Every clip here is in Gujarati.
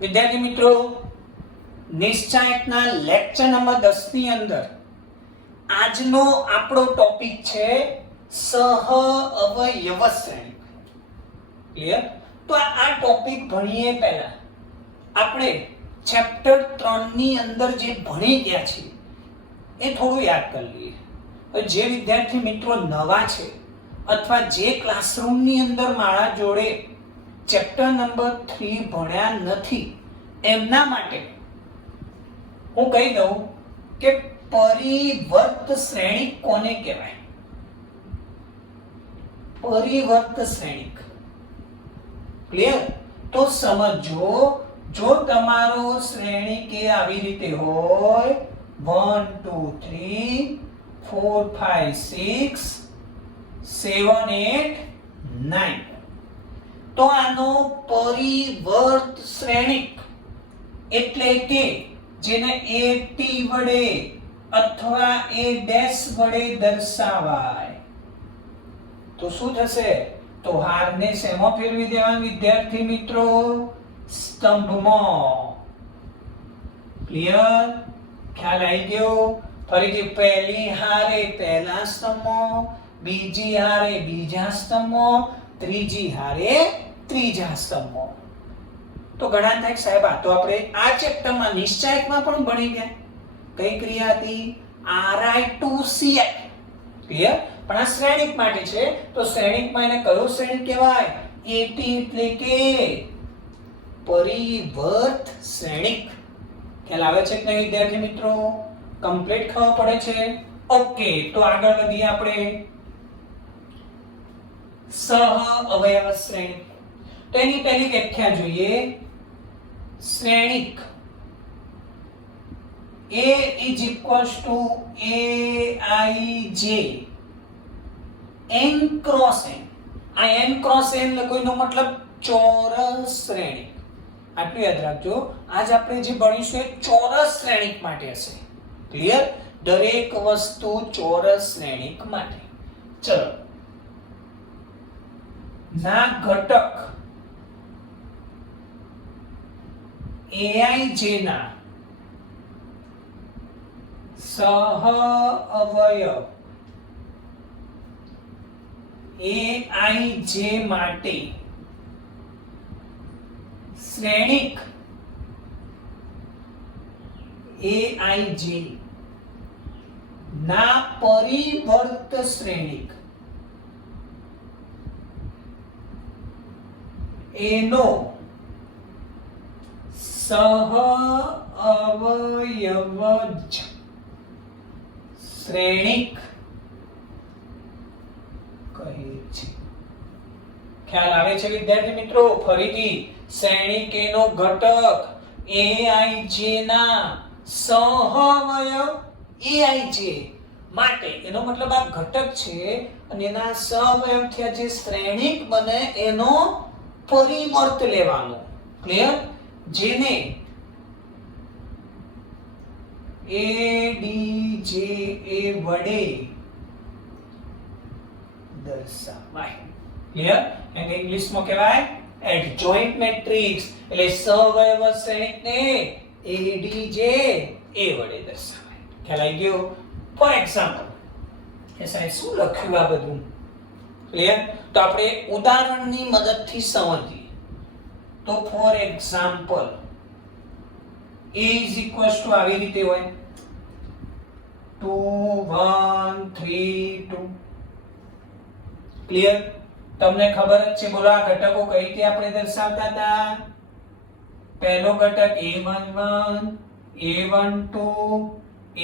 વિદ્યાર્થી મિત્રો, નિશ્ચાયકના લેક્ચર નંબર 10 ની અંદર આજનો આપણો ટોપિક છે સહ અવયવ શ્રેણી. ક્લિયર? તો આ ટોપિક ભણીએ પહેલા આપણે ચેપ્ટર 3 ની અંદર જે ભણી ગયા છે એ થોડું યાદ કરી લઈએ. જે વિદ્યાર્થી મિત્રો નવા છે અથવા જે ક્લાસરૂમની અંદર મારા જોડે ચેપ્ટર નંબર 3 ભણ્યા નથી એમના માટે હું કહી દઉં કે પરિવર્ત શ્રેણિક કોને કહેવાય. પરિવર્ત શ્રેણિક. ક્લિયર? તો સમજો, જો તમારો શ્રેણિક એ આવી રીતે હોય 1 2 3 4 5 6 7 8 9, તો આનો પરિવર્ત શ્રેણિક એટલે કે જેને a t વડે અથવા a ડેશ વડે દર્શાવાય તો શું થશે? તો હારને શેમાં ફેરવી દેવાનું વિદ્યાર્થી મિત્રો? સ્તંભમાં. ક્લિયર? ખ્યાલ આવી ગયો? ફરીથી પહેલી હારે પહેલા સ્તંભમાં, બીજી હારે બીજા સ્તંભમાં, ત્રીજી હારે ત્રીજા સ્તંભમાં. તો ઘણા થાય સાહેબ આ તો આપણે આ ચેપ્ટરમાં નિશ્ચાયકમાં પણ ભણી ગયા. કઈ ક્રિયા હતી? Ri2Ci. ક્લિયર? પણ આ શ્રેણિક માટે છે તો શ્રેણિકમાં એને કયો શ્રેણિક કહેવાય? AT એટલે કે પરિવર્ત શ્રેણિક. ખ્યાલ આવે છે કે નહીં વિદ્યાર્થી મિત્રો? કમ્પ્લીટ ખબર પડે છે? ઓકે, તો આગળ વધીએ આપણે. સહ અવયવ શ્રેણિક. તો એની પહેલી વ્યાખ્યા જોઈએ. શ્રેણિક A is equals to Aij n cross n. આ n cross n કોઈનો મતલબ ચોરસ શ્રેણિક. આટલું યાદ રાખજો. આજ આપણે જે ભણીશું એ ચોરસ શ્રેણિક માટે હશે. ક્લિયર? દરેક વસ્તુ ચોરસ શ્રેણિક માટે. ચલો, ના ઘટક Aij ના સહ અવયવ Aij માટે શ્રેણિક Aij ના પરિવર્ત શ્રેણિક એનો સહ અવયવજ શ્રેણિક કહે છે. ખ્યાલ આવે છે વિદ્યાર્થી મિત્રો? ફરીથી, શ્રેણિક એનો ઘટક Aij ના સહ અવયવ Aij માટે, એનો મતલબ આ ઘટક છે અને એના સહ અવયવથી આ જે શ્રેણિક બને એનો પરિવર્ત લેવાનો. ક્લિયર? જેને ADJ વડે દર્શાવાય. ક્લિયર? એને ઇંગ્લિશમાં કહેવાય એડજોઇન્ટ મેટ્રિક્સ. એટલે સહઅવયવ શ્રેણિકને ADJ વડે દર્શાવાય. ખ્યાલ આવી ગયો? ફોર એક્ઝામ્પલ, એ સાહેબ શું લખ્યું આ બધું? ક્લિયર? તો આપણે ઉદાહરણની મદદથી સમજીએ. તો for example, A is equals to આવી રીતે હોય 2 1 3 2. ક્લિયર? તમને ખબર જ છે. બોલો, આ ઘટકો કઈ રીતે આપણે દર્શાવતા હતા? પહેલો ઘટક A11 A12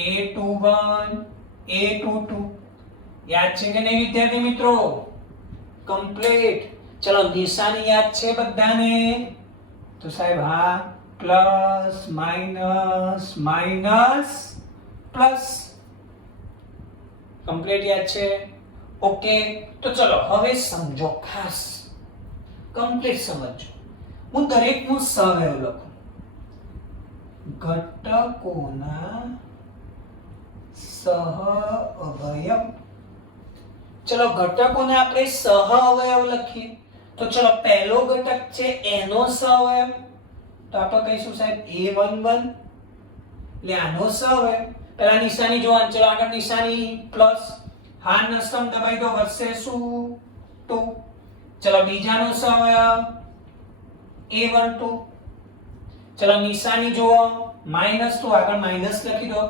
A21 A22. યાદ છે કે નહીં વિદ્યાર્થી મિત્રો? કમ્પ્લીટ. ચલો, નિશાની યાદ છે બધાને? તો સાહેબ હા, plus minus minus plus. Complete યાદ છે? ઓકે, તો ચલો હવે સમજો, ખાસ કમ્પ્લીટ સમજો. હું દરેકનું સહઅવયવ લખું. ઘટકોના સહ અવયવ. ચલો, ઘટકોને આપણે સહ અવયવ લખીએ. તો ચલો, પહેલો ઘટક છે એનો સહ અવયવ તો આપણે કહીશું સાહેબ a11 એટલે આનો સ હવે પહેલા નિશાની જોવાનું, ચલો આગળ નિશાની પ્લસ, હાર નસ્તમ દબાઈ દો, વધશે શું 2. ચલો બીજાનો સ હવે a12, ચલો નિશાની જુઓ -2, આગળ માઈનસ લખી દો.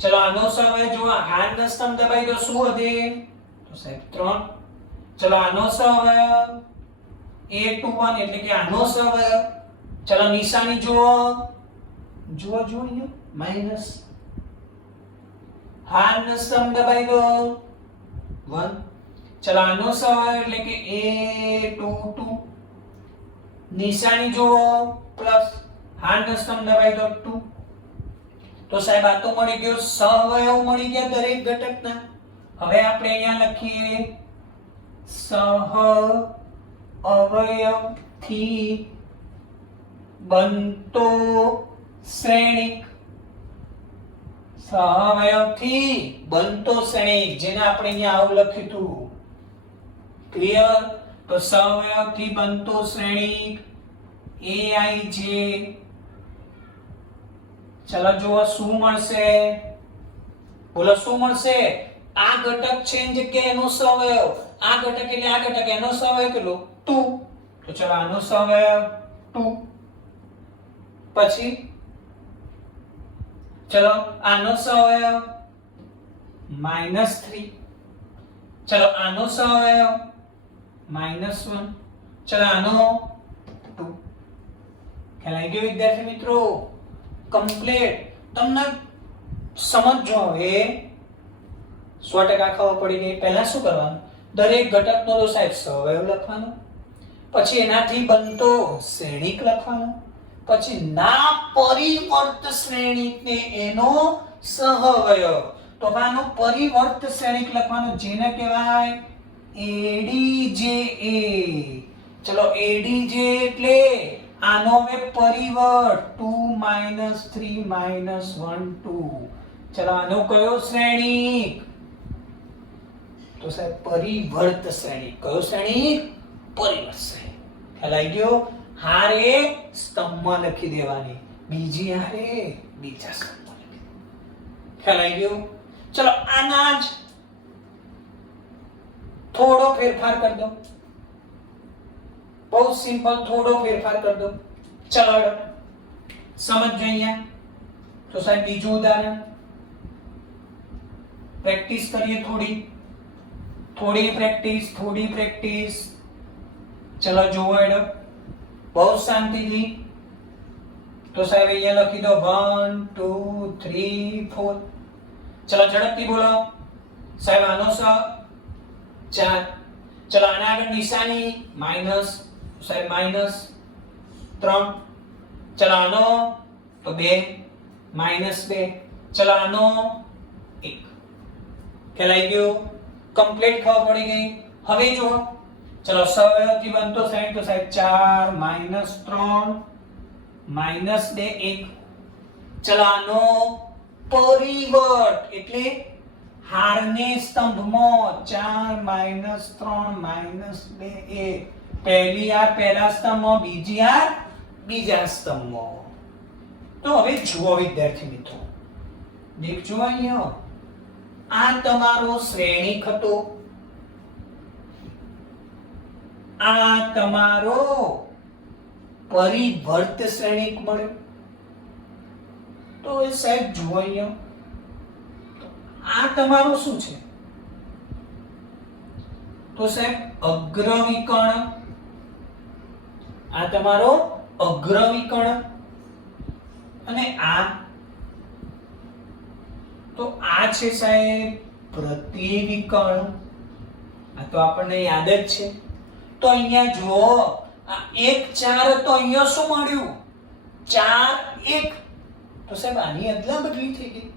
ચલો આનો સ હવે જુઓ, હાર નસ્તમ દબાઈ દો, શું વધે તો સાહેબ 3. ચલો આનો સ હવે a21 એટલે કે આનો સ હવે, ચલો નિશાની જુઓ અહીંયા માઈનસ, હાર નસ્તમ દબાઈ દો 1. ચલો આનો સ એટલે કે a22, નિશાની જુઓ પ્લસ, હાર નસ્તમ દબાઈ દો 2. તો સાહેબ આ તો મળી ગયો સહવયવ મળી ગયા દરેક ઘટકના. હવે આપણે અહીંયા લખીએ સહઅવયવથી બનતો શ્રેણિક. સહઅવયવથી બનતો શ્રેણિક જેને આપણે અહીંયા આવું લખ્યું હતું. ક્લિયર? તો સહઅવયવથી બનતો શ્રેણિક aij. ચલો જુઓ શું મળશે, બોલો શું મળશે? આ ઘટક છે એની જગ્યાએ એનો સહઅવયવ, આ ઘટક એટલે આ ઘટક, એનો સહઅવયવ કેટલો 2. તો ચલો આનો સહઅવયવ 2. પછી ચલો આનો સહઅવયવ -3. ચલો આનો સહઅવયવ -1. ચલો આનો 2. ખ્યાલ આવી ગયો વિદ્યાર્થી મિત્રો? કમ્પ્લીટ. તમને સમજો હવે 100% ખબર પડી ગઈ. પહેલા શું કરવાનું, દરેક ઘટકનો તો સાહેબ સહઅવયવ લખવાનો, પછી એનાથી બનતો શ્રેણિક લખવાનો, પછી ના પરિવર્ત શ્રેણિકને એનો સહઅવયવ. તો આનો પરિવર્ત શ્રેણિક લખવાનો જેને કહેવાય ADJA. ચલો ADJ એટલે આનો હવે પરિવર્ત 2 3 1 2. ચલો આનો કયો શ્રેણિક તો સાહેબ પરિવર્ત શ્રેણિક. કયો શ્રેણિક? પરિવર્ત શ્રેણિક. ખ્યાલ આવી ગયો? હારે સ્તંભમાં લખી દેવાની, બીજી હારે બીજા સ્તંભમાં લખી દેવાની. ખ્યાલ આવી ગયો? ચલો આના જ થોડો ફેરફાર કરી દો, બહુ સિમ્પલ, થોડો ફેરફાર કરી દો. ચલો સમજો અહીંયા. તો સાહેબ બીજું ઉદાહરણ પ્રેક્ટિસ કરીએ, થોડી પ્રેક્ટિસ. ચલો જોવો એડો બહુ શાંતિથી. તો સાહેબ અહીંયા લખી દો 1 2 3 4. ચલો ઝડપથી બોલો સાહેબ. આનો સ 4. ચલો આના આગળ નિશાની માઈનસ, સાહેબ -3. ચલો આનો તો 2 -2. ચલો આનો 1. ખ્યાલ આવી ગયો? કમ્પ્લીટ ખબર પડી ગઈ. હવે જો ચલો સહઅવયવથી બનતો શ્રેણિક તો સાહેબ 4 -3 -2 1. ચલો આનો પરિવર્ત એટલે હારને સ્તંભમાં 4 -3 -2 1. પહેલી હાર પહેલા સ્તંભમાં, બીજી હાર બીજા સ્તંભમાં. તો હવે જુઓ વિદ્યાર્થી મિત્રો, દેખજો અહીંયા આ તમારો શ્રેણિક હતો, આ તમારો પરિવર્ત શ્રેણિક મળ્યો. તો એ સાહેબ જુઓ અહીંયા આ તમારું શું છે તો સાહેબ અગ્રવિકર્ણ. આ તમારો અગ્રવિકર્ણ અને આ તો આ છે સાહેબ પ્રતિવિકર્ણ. આ તો આપણને યાદ જ છે. તો અહીંયા જો આ 1 4 તો અહીંયા શું મળ્યું 4 1. તો સાહેબ આની અદલા બદલી થઈ ગઈ.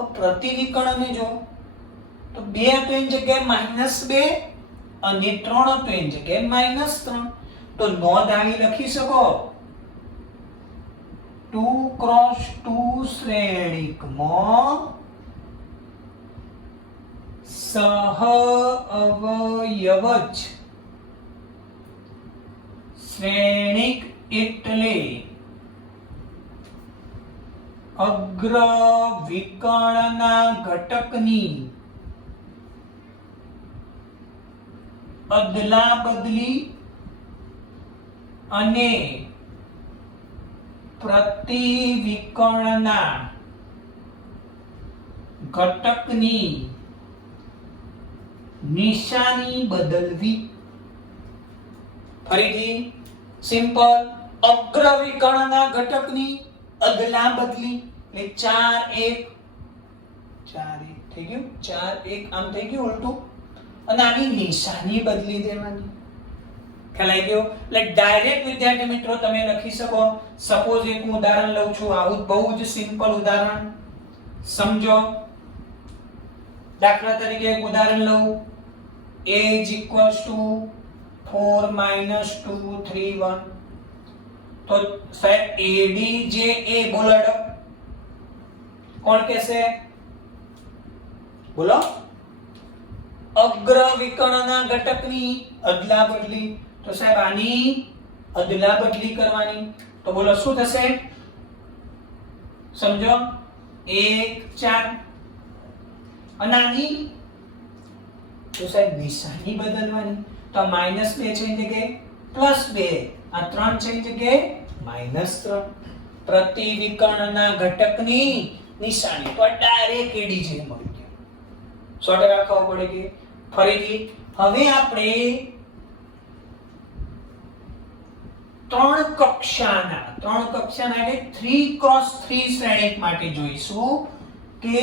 अब प्रतिविकर्ण जो तो 2 तो एनी जगह -2 અને 3 તો એની જગ્યાએ -3. તો નોંધ આવી લખી શકો 2x2 શ્રેણિકમાં સહઅવયવ જ શ્રેણિક એટલે અગ્ર વિકર્ણના ઘટકની અદલા બદલી અને પ્રતિવિકર્ણના ઘટકની નિશાની બદલવી. ફરીથી સિમ્પલ. અગ્ર વિકર્ણના ઘટકની અદલા બદલી એટલે 4 1 થઈ ગયું. 4 1 આમ થઈ ગયું ઉલટું, અને આની નિશાની બદલી દેવાની. ખ્યાલ આવી ગયો? એટલે ડાયરેક્ટ વિદ્યાર્થી મિત્રો તમે લખી શકો. સપોઝ એક હું ઉદાહરણ લઉં છું, આવું બહુ જ સિમ્પલ ઉદાહરણ સમજો. દાખલા તરીકે એક ઉદાહરણ લઉં. a = 4 - 2 3 1. તો સાહેબ AD જે a બોલાડો કોણ કહેશે? બોલો. અગ્ર વિકર્ણના ઘટકની અદલા બદલી. તો સાહેબ આની અદલા બદલી કરવાની. તો બોલો શું થશે? સમજો. 1 4. અને આની તો સાહેબ નિશાની બદલવાની. તો -2 છે એની જગ્યાએ +2, આ 3 છે એની જગ્યાએ -3. પ્રતિવિકર્ણના ઘટકની નિશાની તો ડાયરેક્ટ AD જે મળી ગયું. 100% ખબર પડે કે ફરીથી હવે આપણે 3 કક્ષાના એટલે 3x3 શ્રેણિક માટે જોઈશું કે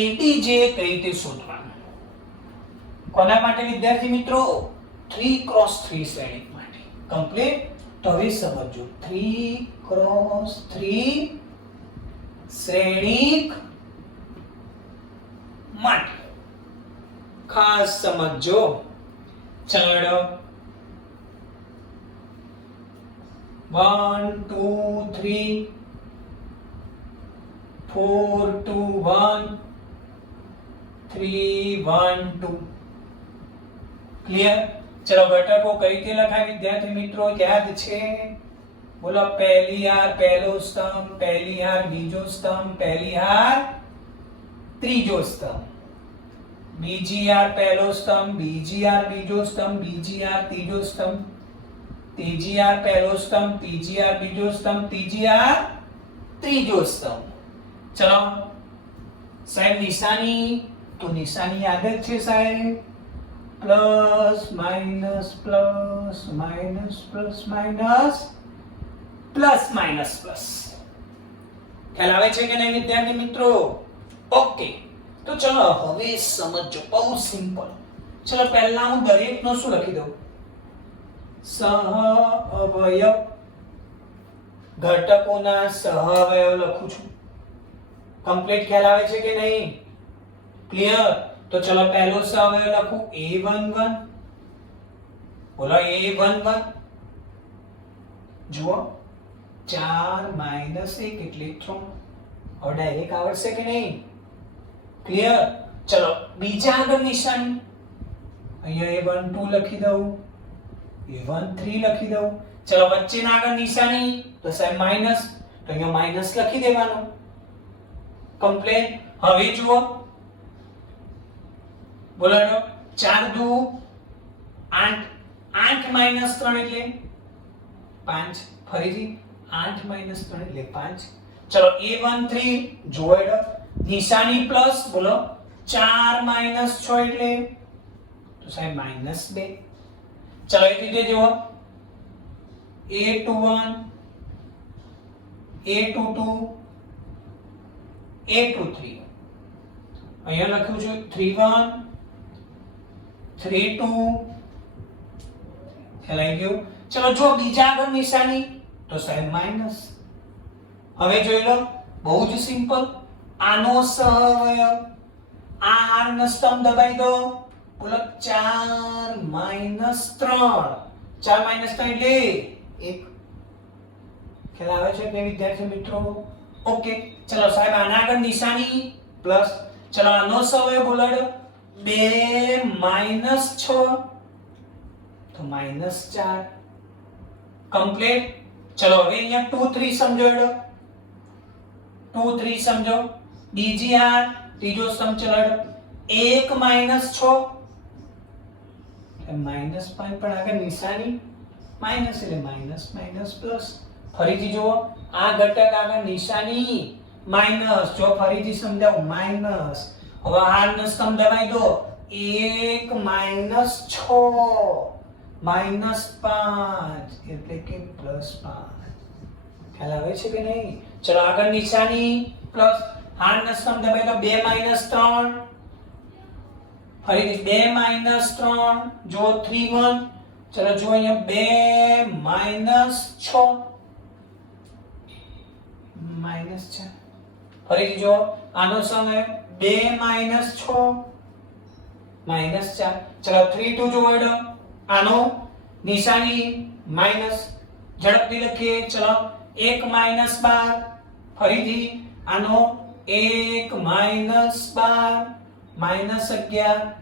AD જે કઈ રીતે શોધવાનું. કોના માટે વિદ્યાર્થી મિત્રો? 3x3 શ્રેણિક માટે. કમ્પ્લીટ. તો હવે સમજો 3x3 શ્રેણિક માટે ખાસ સમજો. ચલો 1 2 3 4 2 1 3 1 2. ક્લિયર? ચલો ઘટકો કઈ રીતે લખાય વિદ્યાર્થી મિત્રો યાદ છે? બોલો. પહેલી હાર પહેલો સ્તંભ, પહેલી હાર બીજો સ્તંભ, પહેલી હાર ત્રીજો સ્તંભ, બીજી હાર પહેલો સ્તંભ, બીજી હાર બીજો સ્તંભ, બીજી હાર ત્રીજો સ્તંભ, ત્રીજી હાર પહેલો સ્તંભ, ત્રીજી હાર બીજો સ્તંભ, ત્રીજી હાર ત્રીજો સ્તંભ. ચલો સાહેબ નિશાની. તો નિશાની યાદ જ છે સાહેબ. Plus minus plus minus plus minus plus minus plus. ખ્યાલ આવે છે કે નહીં વિદ્યાર્થી મિત્રો? ઓકે. તો ચલો હવે સમજો. બહુ સિમ્પલ. ચલો પહેલા હું દરેકનો શું લખી દઉં? સહઅવયવ. ઘટકોના સહઅવયવ લખું છું. કમ્પ્લીટ. ખ્યાલ આવે છે કે નહીં? ક્લિયર? તો ચલો પહેલો સહઅવયવ લખું a11. બોલો a11. જુઓ 4 - 1 એટલે 3. હવે ડાયરેક્ટ આવડશે કે નહીં? ક્લિયર? ચલો બીજા આગળ નિશાની. અહીંયા a12 લખી દઉં, a13 લખી દઉં. ચલો વચ્ચેના આગળ નિશાની તો સાહેબ માઈનસ, તો અહીંયા માઈનસ લખી દેવાનું. કમ્પ્લીટ. હવે જુઓ બોલો 4 2 8. 8 - 3 એટલે 5. ફરીથી 8 - 3 એટલે 5. ચલો a13 જોડો નિશાની પ્લસ. બોલો 4 - 6 એટલે તો સાહેબ -2. ચલો એ રીતે જુઓ a21 a22 a23. અહીંયા લખ્યું છે 31 32. ખ્યાલ આવી ગયો? ચલો જો બીજા આગળ નિશાની તો સાહેબ માઈનસ. હવે જોઈ લો બહુ જ સિમ્પલ. આનો સહઅવયવ r નો સ્તંભ દબાઈ દો. બોલો 4 - 3. 4 - 3 એટલે 1. ખ્યાલ આવે છે કે વિદ્યાર્થી મિત્રો? ઓકે. ચલો સાહેબ આના આગળ નિશાની પ્લસ. ચલો આનો સહઅવયવ બોલાડો 2 - 6 તો-4. કમ્પ્લીટ. ચલો હવે અહીંયા 2 3 સમજો. 2 3 સમજો બીજી હાર ત્રીજો સમચલડ 1 માઈનસ 6 માઈનસ 5 પણ આગળ નિશાની માઈનસ એટલે માઈનસ માઈનસ પ્લસ ફરીથી જુઓ આ ઘટક આગળ નિશાની માઈનસ જો ફરીથી સમજાવું માઈનસ હવે હારનો સ્તંભ દબાઈ દો 1 માઈનસ 6 માઈનસ 5 એટલે કે પ્લસ 5 ખ્યાલ આવે છે કે નહીં ચલો આગળ નિશાની પ્લસ હારનો સ્તંભ દબાઈ દો 2 માઈનસ 3 ફરીથી 2 માઈનસ 3 જો 3 1 ચલો જો અહીંયા 2 માઈનસ 6 માઈનસ 4 ફરીથી જો આનો સમય 2 માઈનસ 6 માઈનસ 4 ચલો 3 2 જો વડો આનો નિશાની માઈનસ ઝડપથી લખીએ ચલો 1 માઈનસ 12 ફરીથી આનો 1 માઈનસ 12 માઈનસ 11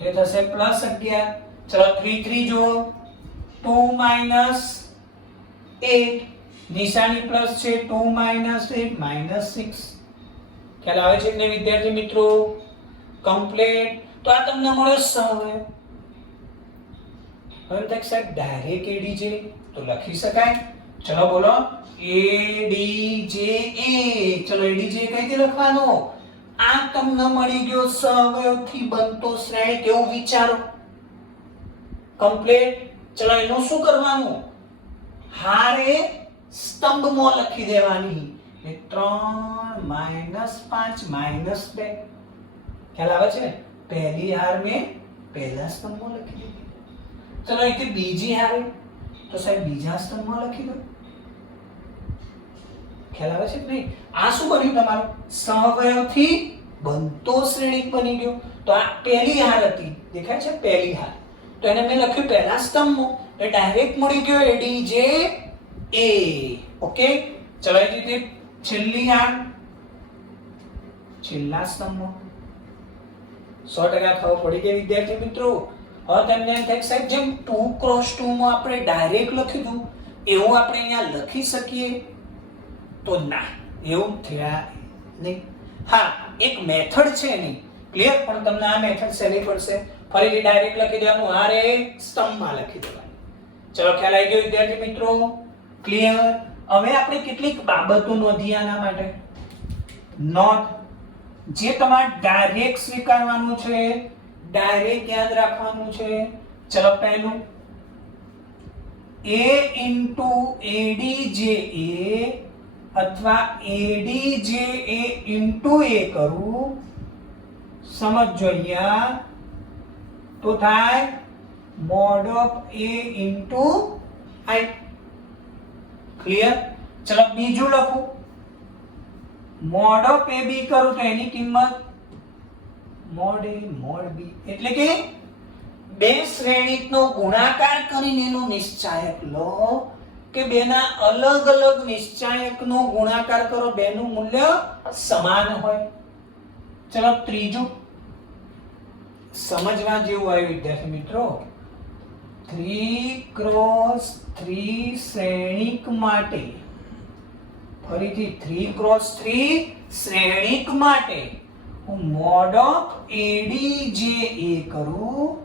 એ થશે પ્લસ 11 ચલો 3 3 જો 2 માઈનસ 8 નિશાની પ્લસ છે 2 માઈનસ 8 માઈનસ 6 ખ્યાલ આવે છે કે વિદ્યાર્થી મિત્રો કમ્પ્લીટ તો આ તમને મળ્યો સહવયવ હવે તક સાહેબ ડાયરેક્ટ એડીજે તો લખી શકાય ચલો બોલો એડીજે ચલો એડીજે કઈ રીતે લખવાનો આ તમને મળી ગયો સહવયવથી બનતો શ્રેણી કેવું વિચારો કમ્પ્લીટ ચલો એનું શું કરવાનું હારે સ્તંભમાં લખી દેવાની 3 માઈનસ 5 માઈનસ 2 ખ્યાલ આવે છે પહેલી હાર મેં પહેલા સ્તંભમાં લખી દીધી ચલો અહીંથી બીજી હાર તો સાહેબ બીજા સ્તંભમાં લખી દો ખ્યાલ આવે છે કે નહીં આ શું બન્યું તમારું સહવયવથી બનતો શ્રેણિક બની ગયો તો આ પહેલી હાર હતી દેખાય છે પહેલી હાર તો એને મેં લખ્યું પહેલા સ્તંભમાં તો ડાયરેક્ટ મળી ગયો એડીજે એ ઓકે ચલો એ રીતે છેલ્લી હાર છેલ્લા સ્તંભમાં 100% ખબર પડી ગઈ વિદ્યાર્થી મિત્રો હવે તમને એમ થાય સાહેબ જેમ 2 ક્રોસ 2 માં આપણે ડાયરેક્ટ લખી દઉં એવું આપણે અહીંયા લખી શકીએ તો ના એવું થયા નહીં હા એક મેથડ છે એની ક્લિયર પણ તમને આ મેથડ સહેલી પડશે ફરીથી ડાયરેક્ટ લખી દેવાનું હારે સ્તંભમાં લખી દેવાનું ચલો ખ્યાલ આવી ગયો વિદ્યાર્થી મિત્રો ક્લિયર હવે આપણે કેટલીક બાબતો નોંધીએ આના માટે નોંધ જે તમારે ડાયરેક્ટ સ્વીકારવાનું છે ડાયરેક્ટ યાદ રાખવાનું છે ચલો પહેલું a ADJA અથવા ADJA a કરું સમજો અહીંયા તો થાય mod of a I clear ચલો બીજું લખું mod of ab કરું તો એની કિંમત mod a mod b એટલે કે બે શ્રેણિકનો ગુણાકાર કરીને એનો નિશ્ચાયક લો કે બેના અલગ અલગ નિશ્ચાયકનો ગુણાકાર કરો બેનું મૂલ્ય સમાન હોય ચલો ત્રીજું સમજવા જેવું આવ્યું વિદ્યાર્થી મિત્રો 3 ક્રોસ 3 શ્રેણિક માટે ફરીથી 3 ક્રોસ 3 શ્રેણિક માટે હું mod of ADJA કરું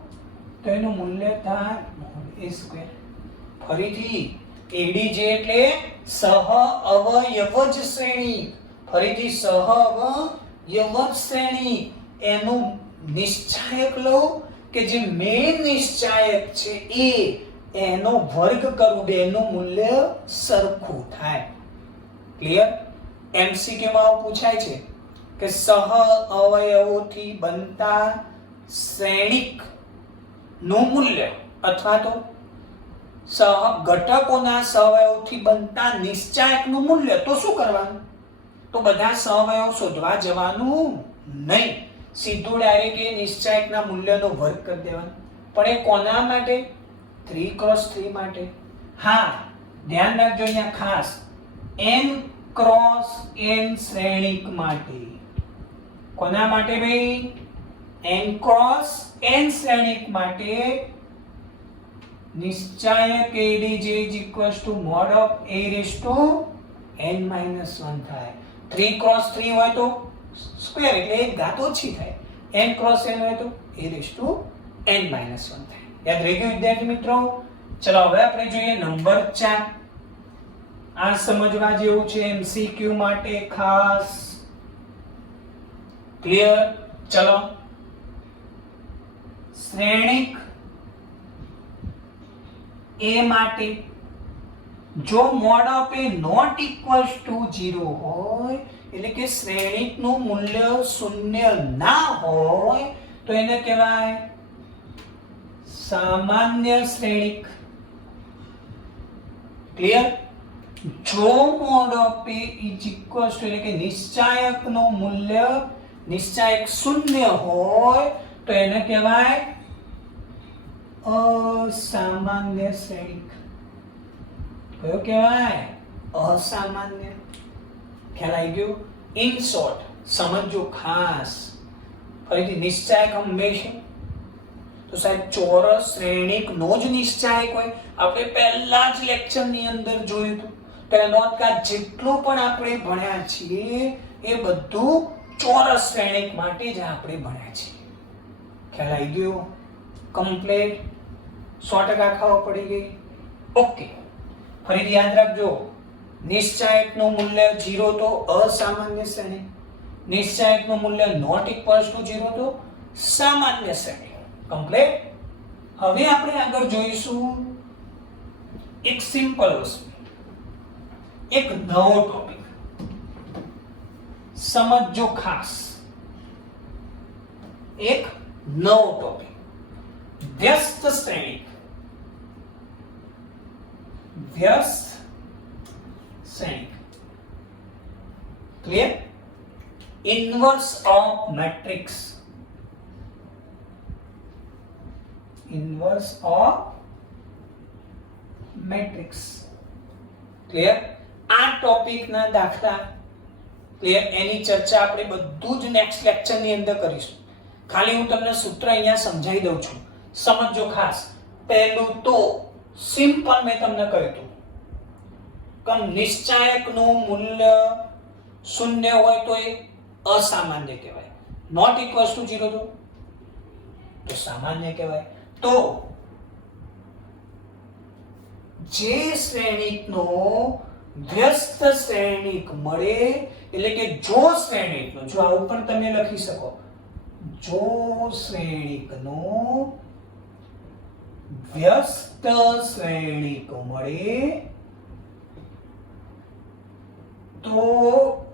તો એનું મૂલ્ય થાય mod a સ્ક્વેર ફરીથી ADJ એટલે સહ અવયવજ શ્રેણી ફરીથી સહ અવયવજ શ્રેણી એનું નિશ્ચાયક લો કે જે મેઇન નિશ્ચાયક છે એનો વર્ગ કરું બેનું મૂલ્ય સરખું થાય ક્લિયર MCQ માં પૂછાય છે કે સહ અવયવોથી બનતા શ્રેણિક નું મૂલ્ય અથવા તો સહ ઘટકોના સહવયવથી બનતા નિશ્ચાયકનું મૂલ્ય તો શું કરવાનું તો બધા સહવયવ શોધવા જવાનું નહીં સીધું ડાયરેક્ટ એ નિશ્ચાયકના મૂલ્યનો વર્ગ કરી દેવાનો પણ એ કોના માટે 3 ક્રોસ 3 માટે હા ધ્યાન રાખજો અહીંયા ખાસ n ક્રોસ n શ્રેણિક માટે કોના માટે ભાઈ n ક્રોસ n શ્રેણિક માટે નિશ્ચાયક ADJ is equals to mod of a raised to n-1 થાય. 3 × 3 હોય તો સ્ક્વેર એટલે એક ઘાત ઓછી થાય. n × n હોય તો a⁻n-1 થાય. યાદ રહી ગયું વિદ્યાર્થી મિત્રો? ચલો હવે આપણે જોઈએ નંબર 4. આ સમજવા જેવું છે, MCQ માટે ખાસ. ક્લિયર? ચલો, શ્રેણિક a માટે જો mod of a not equals to 0 હોય, એટલે કે શ્રેણિકનું મૂલ્ય શૂન્ય ના હોય તો એને કહેવાય સામાન્ય શ્રેણિક. ક્લિયર? જો mod of a is equals to એટલે કે નિશ્ચાયકનું મૂલ્ય નિશ્ચાયક શૂન્ય હોય તો એને કહેવાય અસામાન્ય શ્રેણિક. કયો કહેવાય? અસામાન્ય. ખ્યાલ આવી ગયો? ઇન શોર્ટ સમજો ખાસ. ફરીથી નિશ્ચાયક હંમેશા તો સાહેબ ચોરસ શ્રેણિક નો જ નિશ્ચાયક હોય. આપણે પહેલા જ લેક્ચર ની અંદર જોયું હતું. તેનો અર્થ કે જેટલું પણ આપણે ભણ્યા છીએ એ બધું ચોરસ શ્રેણિક માટે જ આપણે ભણ્યા છીએ. ખ્યાલ આવી ગયો? કમ્પ્લીટ 100% ખબર પડી ગઈ? ઓકે, ફરીથી યાદ રાખજો, નિશ્ચાયકનું મૂલ્ય 0 તો અસામાન્ય શ્રેણિક, નિશ્ચાયકનું મૂલ્ય નોટ ઇક્વલ્સ ટુ 0 તો સામાન્ય શ્રેણિક. કમ્પ્લીટ. હવે આપણે આગળ જોઈશું એક સિમ્પલ વસ્તુ, એક નવો ટોપિક. સમજો ખાસ, એક નવો ટોપિક, વ્યસ્ત શ્રેણિક. વ્યસ્ત શ્રેણિક. Clear? Inverse of matrix. Inverse of matrix. Clear? આ ટોપિક ના દાખલા, ક્લિયર, એની ચર્ચા આપણે બધું જ નેક્સ્ટ લેક્ચર ની અંદર કરીશું. ખાલી હું તમને સૂત્ર અહીંયા સમજાવી દઉં છું. સમજો ખાસ. પહેલું તો સિમ્પલ મેં તમને કહ્યું હતું કે નિશ્ચાયકનું મૂલ્ય શૂન્ય હોય તો એ અસામાન્ય કહેવાય. નોટ ઇક્વલ્સ ટુ 0 તો સામાન્ય કહેવાય. તો જે શ્રેણિકનો વ્યસ્ત શ્રેણિક મળે, એટલે કે જો શ્રેણિકનો, જો આવું પણ તમે લખી શકો, જો શ્રેણિકનો વ્યસ્ત શ્રેણિક મળે તો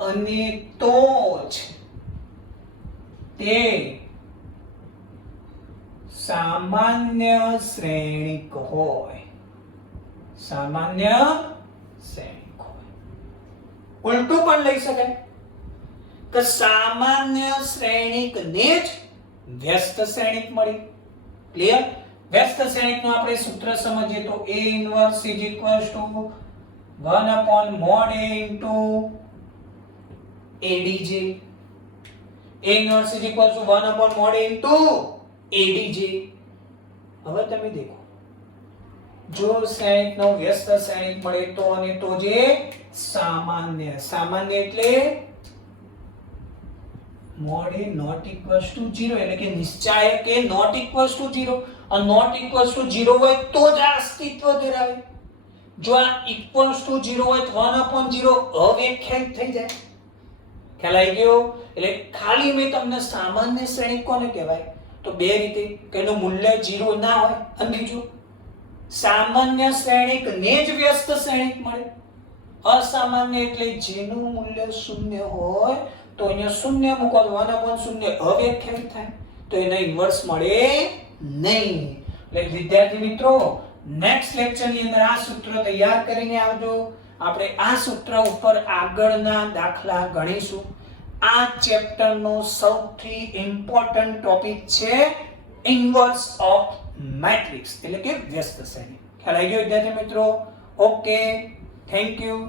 અને તો જ તે સામાન્ય શ્રેણિક હોય. સામાન્ય શ્રેણિક હોય. ઉલટું પણ લઈ શકાય કે સામાન્ય શ્રેણિક ને જ વ્યસ્ત શ્રેણિક મળી. ક્લિયર? વ્યસ્ત શ્રેણિકનું આપણે સૂત્ર સમજીએ તો a inverse is equals to 1/mod a into adj. a inverse is equals to 1/mod a into adj. હવે તમે દેખો, જો શ્રેણિકનો વ્યસ્ત શ્રેણિક મળે તો અને તો જે સામાન્ય. સામાન્ય એટલે mod a not equals to 0, એટલે કે નિશ્ચાયક એ not equals to 0. અને not equals to 0 હોય તો જ આ અસ્તિત્વ ધરાવે. જો આ equals to 0 હોય તો 1/0 અવ્યાખ્યાયિત થઈ જાય. ખ્યાલ આવી ગયો? એટલે ખાલી મેં તમને સામાન્ય શ્રેણિક કોને કહેવાય તો બે રીતે, કે એનું મૂલ્ય 0 ના હોય, અને બીજું સામાન્ય શ્રેણિક ને જ વ્યસ્ત શ્રેણિક મળે. અસામાન્ય એટલે જેનું મૂલ્ય 0 હોય તો અહીંયા 0 મૂકો તો 1/0 અવ્યાખ્યાયિત થાય, તો એને ઇન્વર્સ મળે નહીં. એટલે વિદ્યાર્થી મિત્રો, નેક્સ્ટ લેક્ચર ની અંદર આ સૂત્ર તૈયાર કરીને આવજો. આપણે આ સૂત્ર ઉપર આગળના દાખલા ગણીશું. આ ચેપ્ટર નો સૌથી ઇમ્પોર્ટન્ટ ટોપિક છે ઇન્વર્સ ઓફ મેટ્રિક્સ, એટલે કે વ્યસ્ત શ્રેણિક. ખ્યાલ આવી ગયો વિદ્યાર્થી મિત્રો? Okay, thank you.